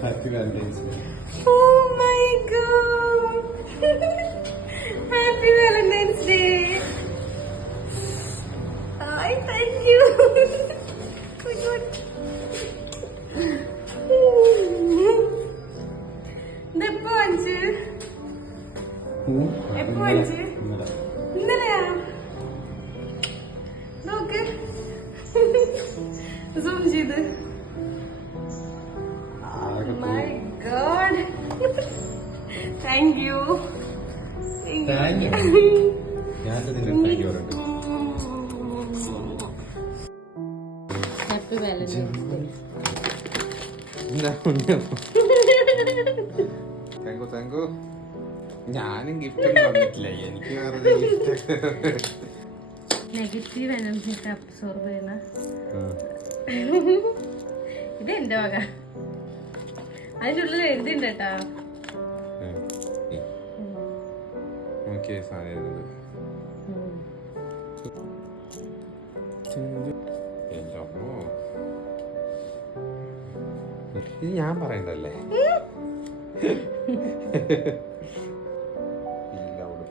Happy Valentine's day. Oh my god! Happy Valentine's Day! I thank you. Good one. ഇതെപ്പോ വാങ്ങിച്ച്? എപ്പോ വാങ്ങിച്ച്? ഇന്നലെയാ? നോക്ക്. Zoom ചെയ്ത്. Oh my god! Thank you. Thank you. ഞാൻ നിന്നെ thank you പറയുന്നുണ്ട്. Happy Valentine's Day. Thank you. ഞാനും gift ഒന്നും തന്നിട്ടില്ല. എനിക്ക് വെറുതെ ഗിഫ്റ്റ്. നെഗറ്റീവ് എനർജി അബ്സോർബ് ചെയ്യുന്ന ഇത് എന്റെ വക. അതിൻ്റെ ഉള്ളിൽ എഴുതിണ്ട് കേട്ടാ. ഇത് ഞാൻ പറയണ്ടല്ലേ. ഇല്ല, അവിടെ